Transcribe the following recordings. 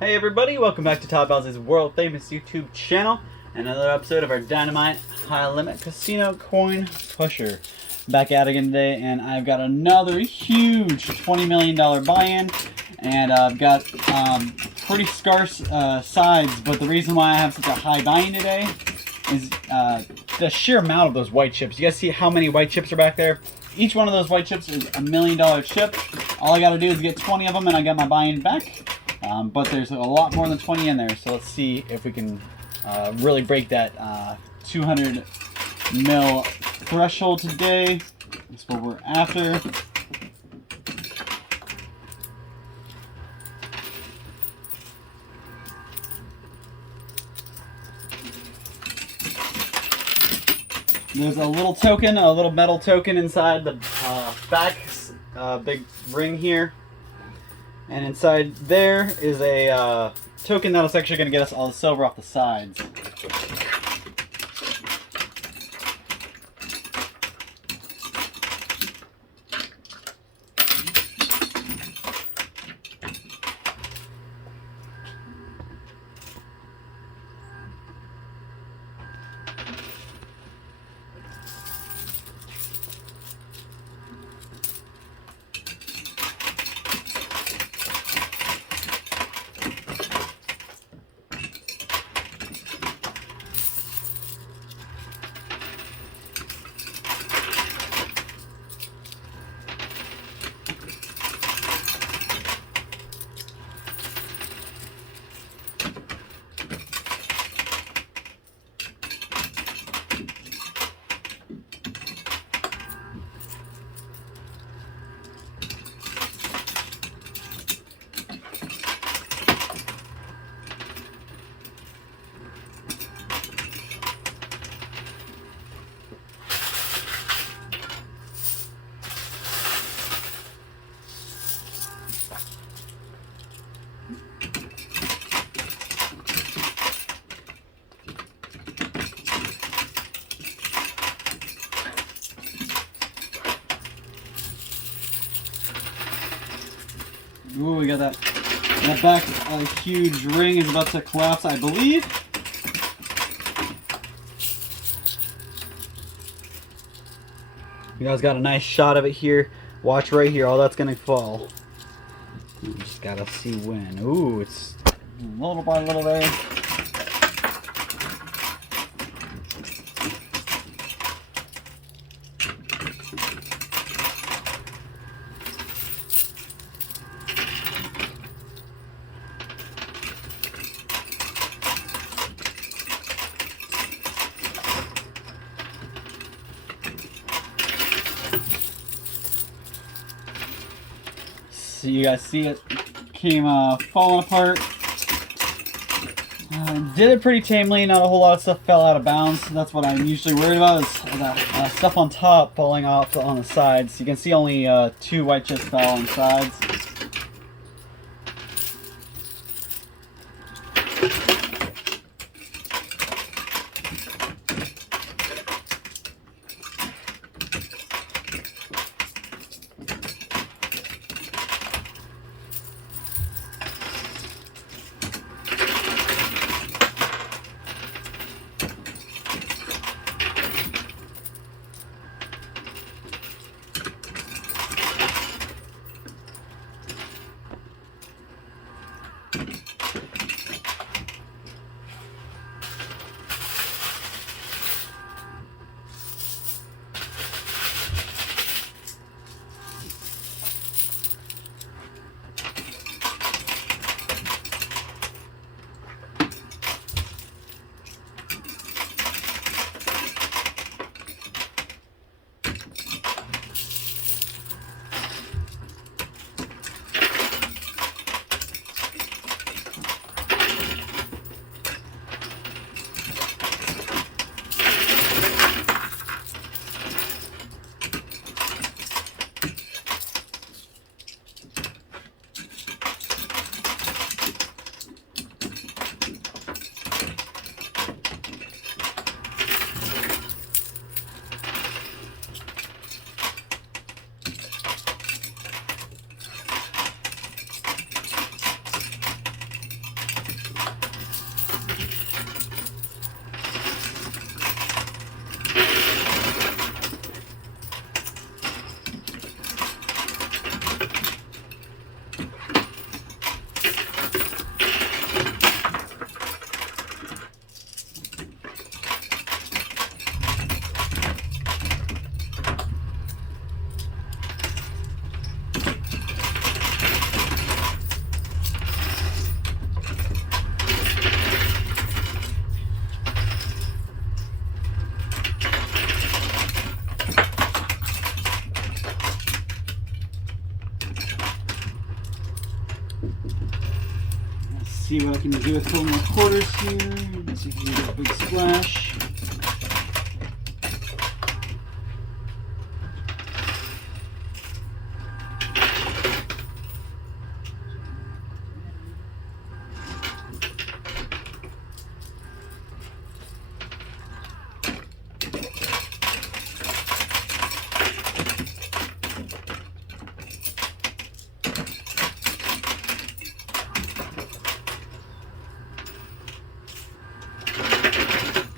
Hey everybody, welcome back to Todd Bows's world famous YouTube channel. Another episode of our Dynamite High Limit Casino Coin Pusher. Back at it again today, and I've got another huge $20 million buy-in. And I've got pretty scarce sides, but the reason why I have such a high buy-in today is the sheer amount of those white chips. You guys see how many white chips are back there? Each one of those white chips is $1 million chip. All I gotta do is get 20 of them and I got my buy-in back. But there's a lot more than 20 in there, so let's see if we can really break that 200 mil threshold today. That's what we're after. There's a little token, a little metal token inside the back big ring here. And inside there is a token that's actually going to get us all the silver off the sides. Ooh, we got that back huge ring is about to collapse, I believe. You guys got a nice shot of it here. Watch right here, all that's gonna fall. You just gotta see when. Ooh, it's little by little there. So you guys see it came falling apart. Did it pretty tamely, not a whole lot of stuff fell out of bounds. That's what I'm usually worried about, is the stuff on top falling off on the sides. You can see only 2 white chips fell on the sides. see what I can do with a couple more quarters here. Let's see if we can get a big splash.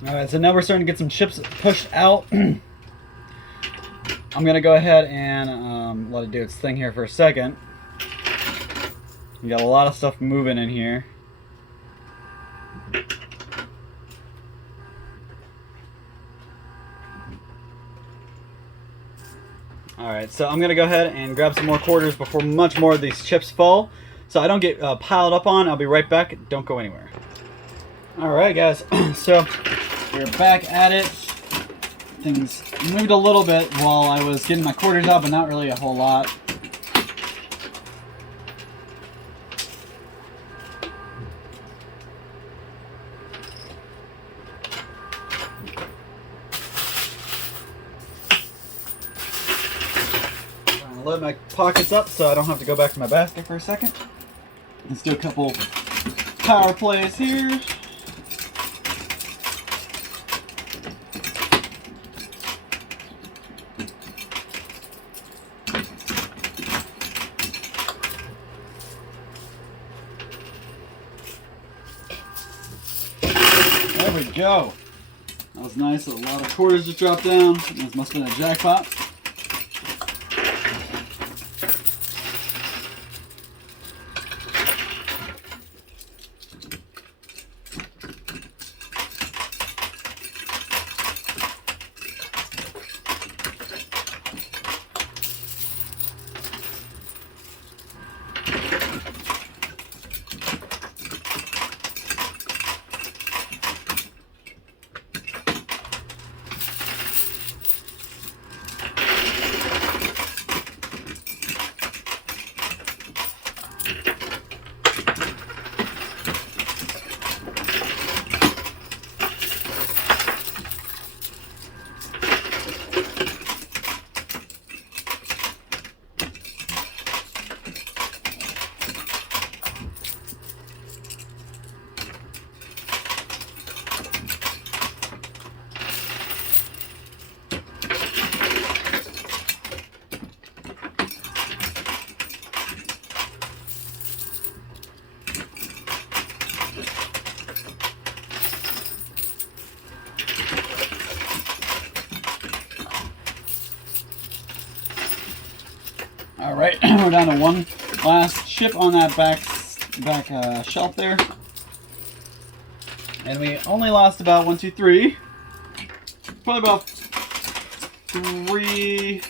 Alright, so now we're starting to get some chips pushed out. I'm going to go ahead and let it do its thing here for a second. You got a lot of stuff moving in here. Alright, so I'm going to go ahead and grab some more quarters before much more of these chips fall. So I don't get piled up on. I'll be right back. Don't go anywhere. Alright guys, so we're back at it. Things moved a little bit while I was getting my quarters out, but not really a whole lot. I'm gonna load my pockets up so I don't have to go back to my basket for a second. Let's do a couple power plays here. There we go. That was nice. A lot of quarters just dropped down. This must have been a jackpot. All right, we're down to one last chip on that back shelf there, and we only lost about 1, 2, 3, probably about 3.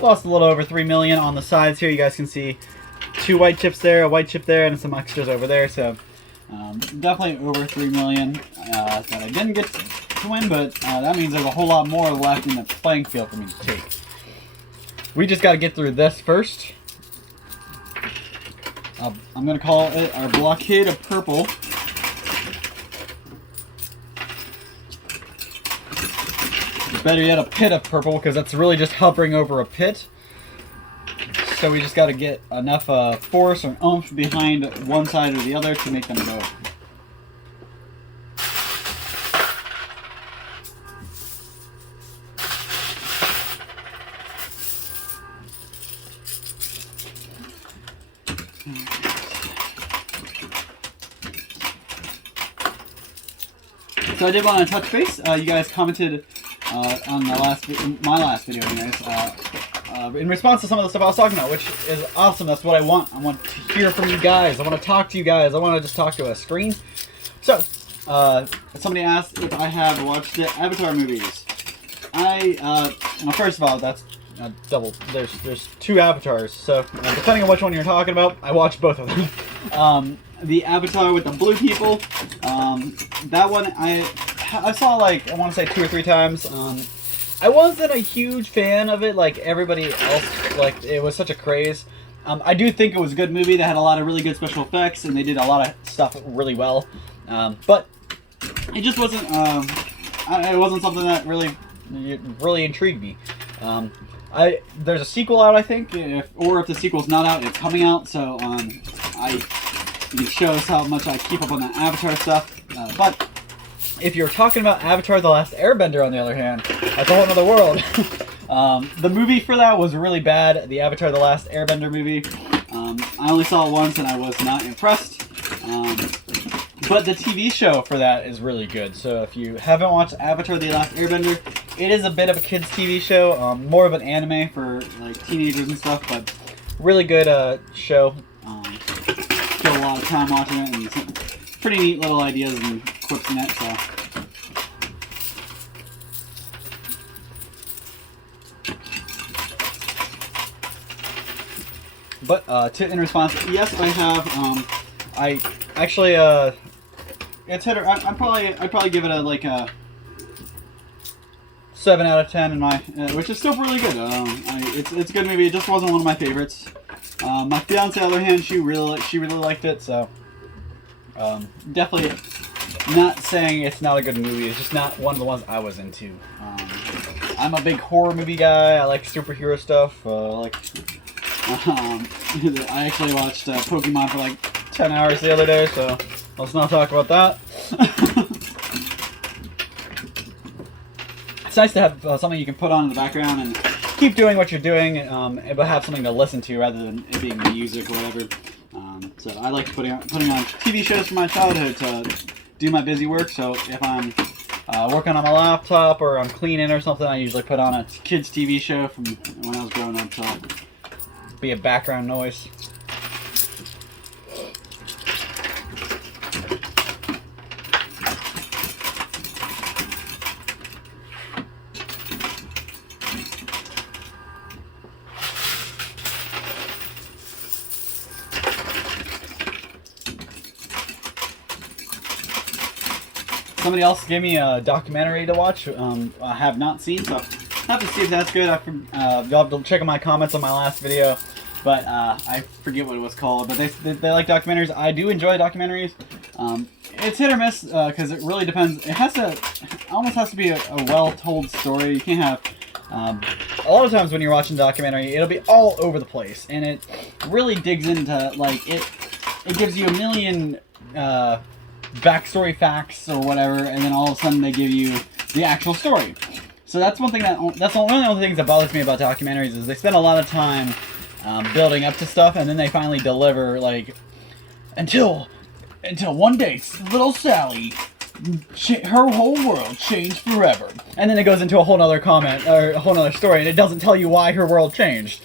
Lost a little over 3 million on the sides here. You guys can see 2 white chips there, a white chip there, and some extras over there. So definitely over 3 million that I didn't get to win, but that means there's a whole lot more left in the playing field for me to take. We just got to get through this first. I'm going to call it our blockade of purple. Better yet, a pit of purple, because that's really just hovering over a pit. So we just got to get enough force or oomph behind one side or the other to make them go. So I did want to touch base. You guys commented on my last video, anyways, in response to some of the stuff I was talking about, which is awesome. That's what I want. I want to hear from you guys. I want to talk to you guys. I want to just talk to a screen. So, somebody asked if I have watched the Avatar movies. Well, first of all, that's double. There's 2 Avatars, so depending on which one you're talking about, I watched both of them. The Avatar with the blue people, that one I saw, like, I want to say 2 or 3 times. I wasn't a huge fan of it like everybody else. Like, it was such a craze. I do think it was a good movie. They had a lot of really good special effects, and they did a lot of stuff really well. But it just wasn't. It wasn't something that really intrigued me. There's a sequel out, I think, or if the sequel's not out, it's coming out. So it shows how much I keep up on the Avatar stuff. But if you're talking about Avatar: The Last Airbender, on the other hand, that's a whole other world. The movie for that was really bad. The Avatar: The Last Airbender movie. I only saw it once and I was not impressed. But the TV show for that is really good. So if you haven't watched Avatar: The Last Airbender, it is a bit of a kids' TV show, more of an anime for like teenagers and stuff, but really good show. Spent a lot of time watching it, and some pretty neat little ideas and quips in it. So. But in response, yes, I have. I actually it's hit or I'd probably give it a 7 out of 10 in my, which is still really good. It's a good movie. It just wasn't one of my favorites. My fiance, on the other hand, she really liked it. So definitely not saying it's not a good movie. It's just not one of the ones I was into. I'm a big horror movie guy. I like superhero stuff. I actually watched Pokemon for like 10 hours the other day, so let's not talk about that. It's nice to have something you can put on in the background and keep doing what you're doing, but have something to listen to rather than it being music or whatever. So I like putting on TV shows from my childhood to do my busy work. So if I'm working on my laptop or I'm cleaning or something, I usually put on a kids' TV show from when I was growing up to be a background noise. Somebody else gave me a documentary to watch. I have not seen, so I have to see if that's good. You'll have to check out my comments on my last video, but I forget what it was called. But they like documentaries. I do enjoy documentaries. It's hit or miss because it really depends. It almost has to be a well-told story. You can't have. A lot of times when you're watching a documentary, it'll be all over the place, and it really digs into it gives you a million backstory facts or whatever, and then all of a sudden they give you the actual story. So that's one thing that's one of the only things that bothers me about documentaries is they spend a lot of time building up to stuff, and then they finally deliver until one day little Sally, her whole world changed forever, and then it goes into a whole nother comment or a whole nother story, and it doesn't tell you why her world changed.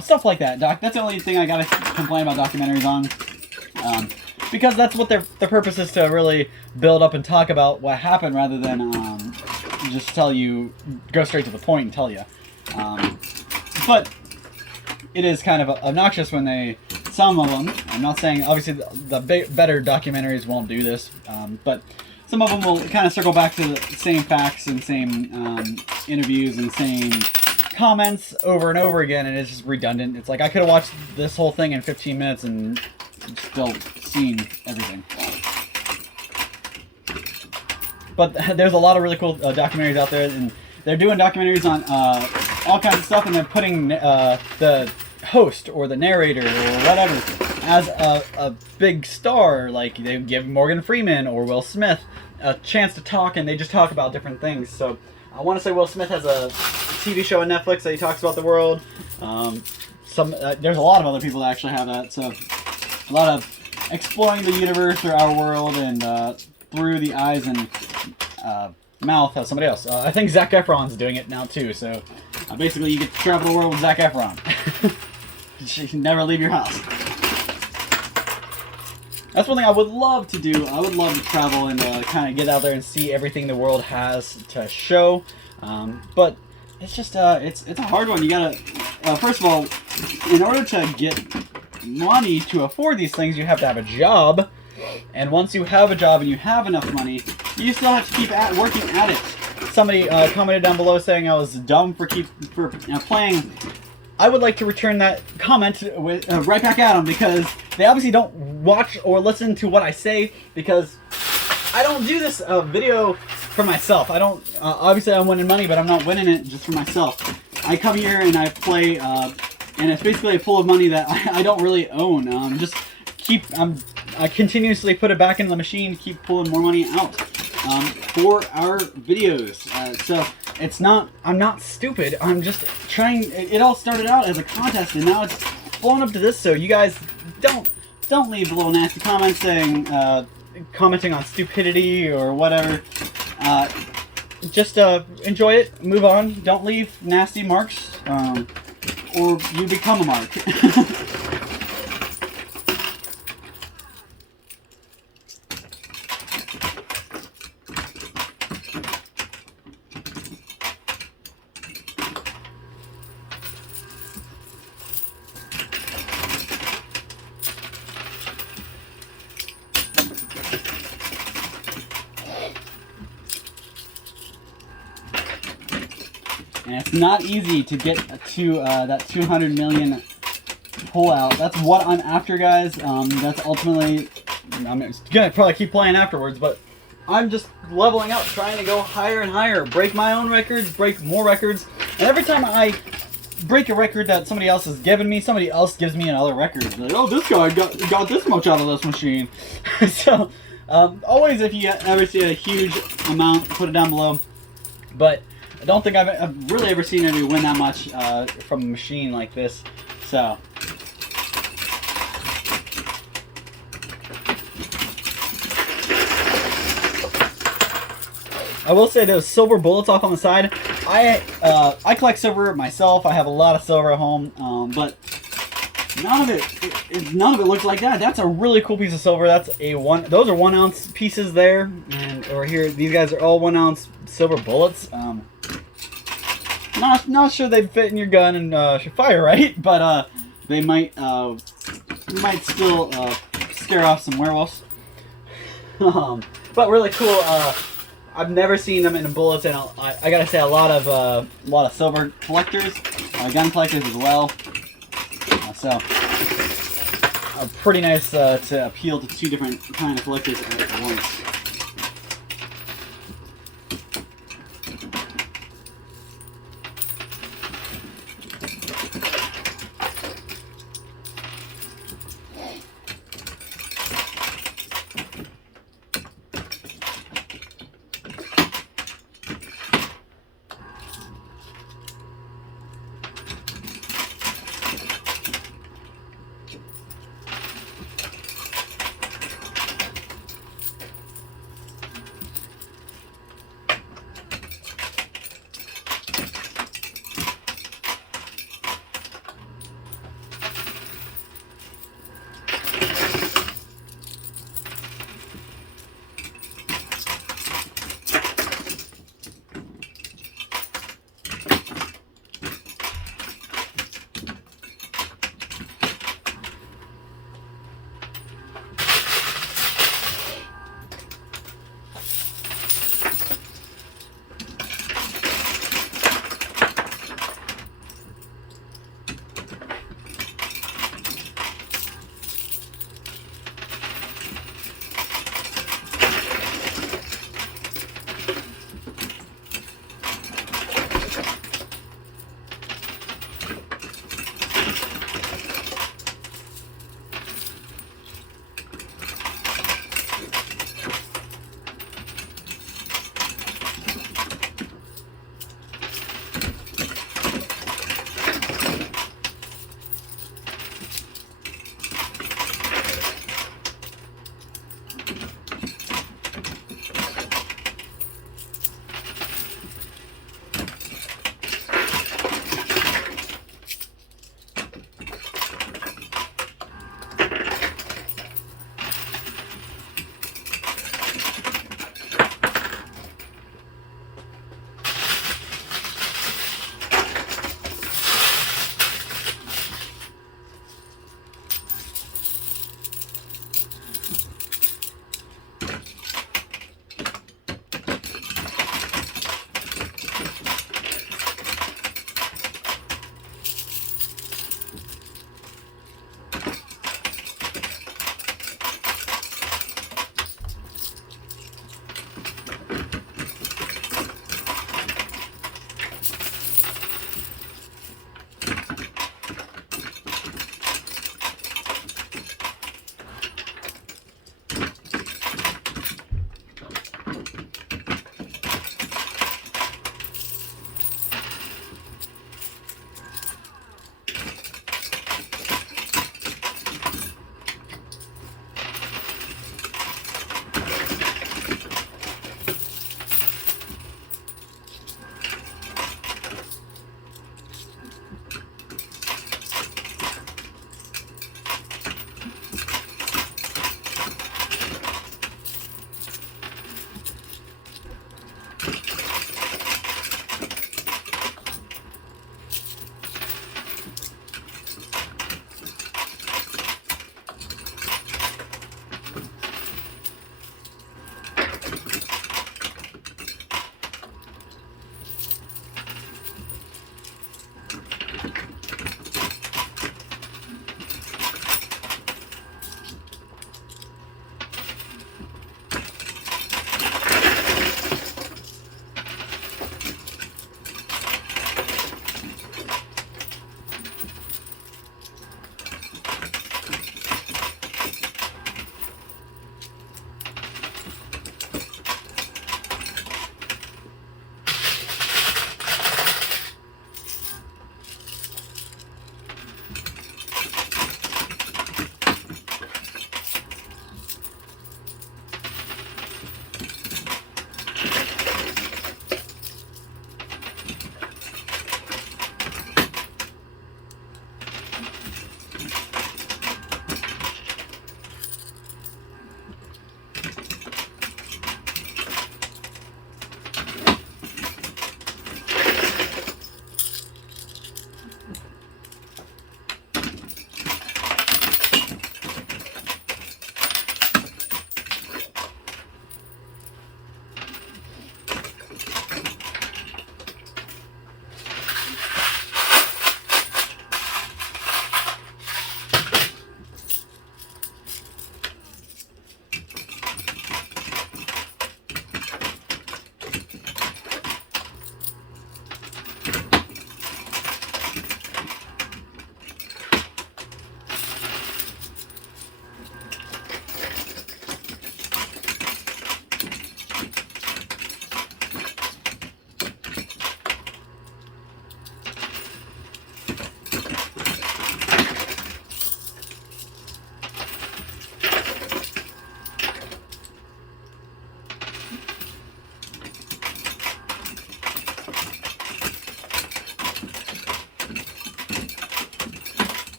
Stuff like that. That's the only thing I gotta complain about documentaries on. Because that's what their purpose is, to really build up and talk about what happened rather than just go straight to the point and tell you. But it is kind of obnoxious when some of them, I'm not saying obviously the better documentaries won't do this, but some of them will kind of circle back to the same facts and same interviews and same comments over and over again, and it's just redundant. It's like I could have watched this whole thing in 15 minutes and still seen everything. But there's a lot of really cool documentaries out there, and they're doing documentaries on all kinds of stuff, and they're putting the host or the narrator or whatever as a big star. Like they give Morgan Freeman or Will Smith a chance to talk, and they just talk about different things. So I want to say Will Smith has a TV show on Netflix that he talks about the world. There's a lot of other people that actually have that. So a lot of exploring the universe or our world and through the eyes and mouth of somebody else. I think Zac Efron's doing it now too. So basically, you get to travel the world with Zac Efron. You can never leave your house. That's one thing I would love to do. I would love to travel and kind of get out there and see everything the world has to show. But it's just it's a hard one. You gotta first of all, in order to get money to afford these things, you have to have a job. And once you have a job and you have enough money, you still have to keep working at it. Somebody commented down below saying I was dumb for playing. I would like to return that comment with, right back at them, because they obviously don't watch or listen to what I say, because I don't do this video for myself. I don't, obviously I'm winning money, but I'm not winning it just for myself. I come here and I play, and it's basically a pool of money that I don't really own. I continuously put it back into the machine, keep pulling more money out for our videos. So it's not, I'm not stupid. I'm just trying. It all started out as a contest, and now it's blown up to this. So you guys don't leave little nasty comments saying, commenting on stupidity or whatever. Just enjoy it, move on. Don't leave nasty marks, or you become a mark. And it's not easy to get to that 200 million pullout. That's what I'm after, guys. That's ultimately, I'm gonna probably keep playing afterwards, but I'm just leveling up, trying to go higher and higher, break my own records, break more records. And every time I break a record that somebody else has given me, somebody else gives me another record. Like, oh, this guy got this much out of this machine. So always, if you ever see a huge amount, put it down below. But I don't think I've really ever seen anybody win that much from a machine like this. So I will say those silver bullets off on the side. I collect silver myself. I have a lot of silver at home, but none of it looks like that. That's a really cool piece of silver. That's those are 1 ounce pieces there, and over here these guys are all 1 ounce silver bullets. Not sure they'd fit in your gun and should fire right, but they might still scare off some werewolves. But really cool. I've never seen them in bullets, and I gotta say a lot of silver collectors, gun collectors as well. So pretty nice to appeal to 2 different kind of collectors at once.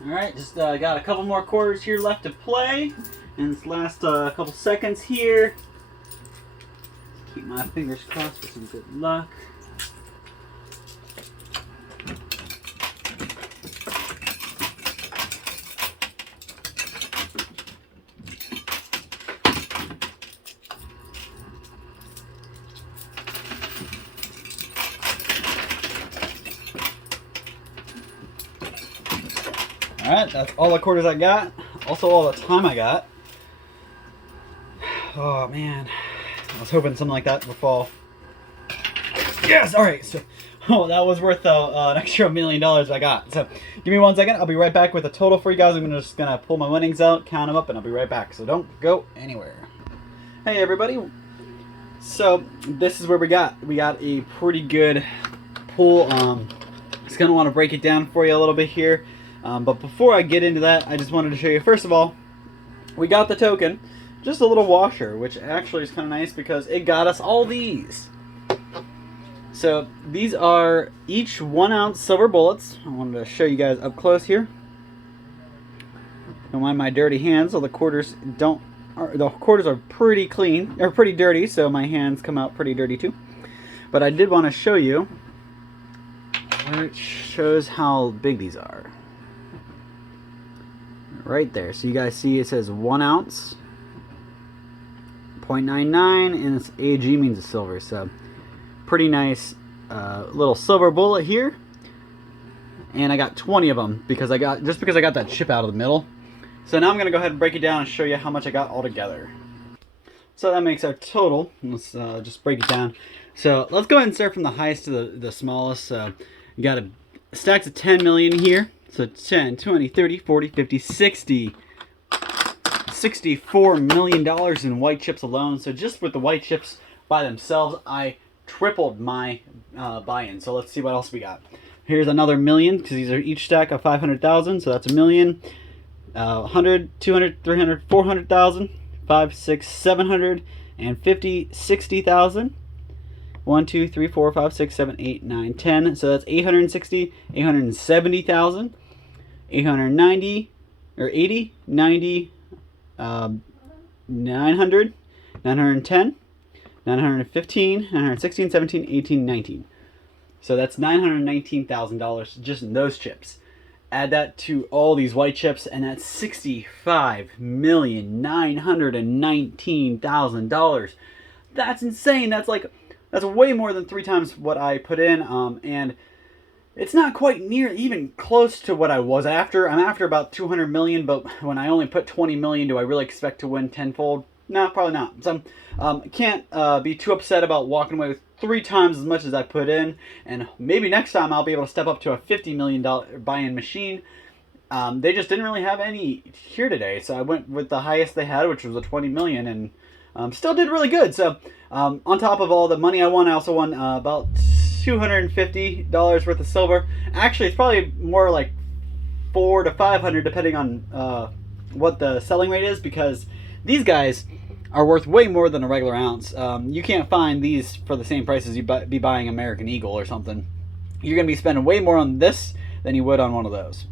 Alright, just got a couple more quarters here left to play. And this last couple seconds here. Keep my fingers crossed for some good luck. Alright, that's all the quarters I got. Also all the time I got. Oh man. I was hoping something like that would fall. Yes! Alright, so that was worth an extra $1 million I got. So give me 1 second. I'll be right back with a total for you guys. I'm just going to pull my winnings out, count them up, and I'll be right back. So don't go anywhere. Hey everybody. So this is where we got. We got a pretty good pull. Just going to want to break it down for you a little bit here. But before I get into that, I just wanted to show you, first of all, we got the token, just a little washer, which actually is kind of nice because it got us all these. So these are each 1 ounce silver bullets. I wanted to show you guys up close here. Don't mind my dirty hands, so the quarters are pretty clean, or pretty dirty, so my hands come out pretty dirty too. But I did want to show you where it shows how big these are. Right there, so you guys see it says 1 ounce, 0.99, and this AG means a silver, so pretty nice little silver bullet here. And I got 20 of them because I got that chip out of the middle. So now I'm gonna go ahead and break it down and show you how much I got all together. So that makes our total. Let's just break it down. So let's go ahead and start from the highest to the smallest. So you got stacks of 10 million here. So 10, 20, 30, 40, 50, 60, $64 million in white chips alone. So just with the white chips by themselves, I tripled my buy-in. So let's see what else we got. Here's another million, because these are each stack of 500,000. So that's a million, 100, 200, 300, 400,000, 5, 6, 750, 60,000. 1, 2, 3, 4, 5, 6, 7, 8, 9, 10. So that's 860, 870,000, 890, or 80, 90, 900, 910, 915, 916, 17, 18, 19. So that's $919,000 just in those chips. Add that to all these white chips, and that's $65,919,000. That's insane. That's way more than 3 times what I put in, and it's not quite near even close to what I was after. I'm after about 200 million, but when I only put 20 million, do I really expect to win tenfold? No, probably not. So can't be too upset about walking away with 3 times as much as I put in, and maybe next time I'll be able to step up to a $50 million buy-in machine. They just didn't really have any here today, so I went with the highest they had, which was a 20 million, and still did really good. So on top of all the money I won, I also won about $250 worth of silver. Actually, it's probably more like 400 to 500 depending on what the selling rate is, because these guys are worth way more than a regular ounce. You can't find these for the same price as you'd be buying American Eagle or something. You're going to be spending way more on this than you would on one of those.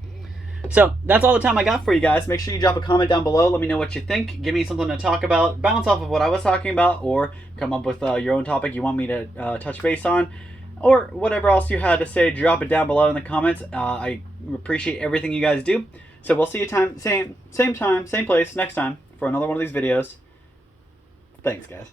So that's all the time I got for you guys. Make sure you drop a comment down below. Let me know what you think. Give me something to talk about. Bounce off of what I was talking about, or come up with your own topic you want me to touch base on, or whatever else you had to say. Drop it down below in the comments. I appreciate everything you guys do. So we'll see you same time, same place next time for another one of these videos. Thanks, guys.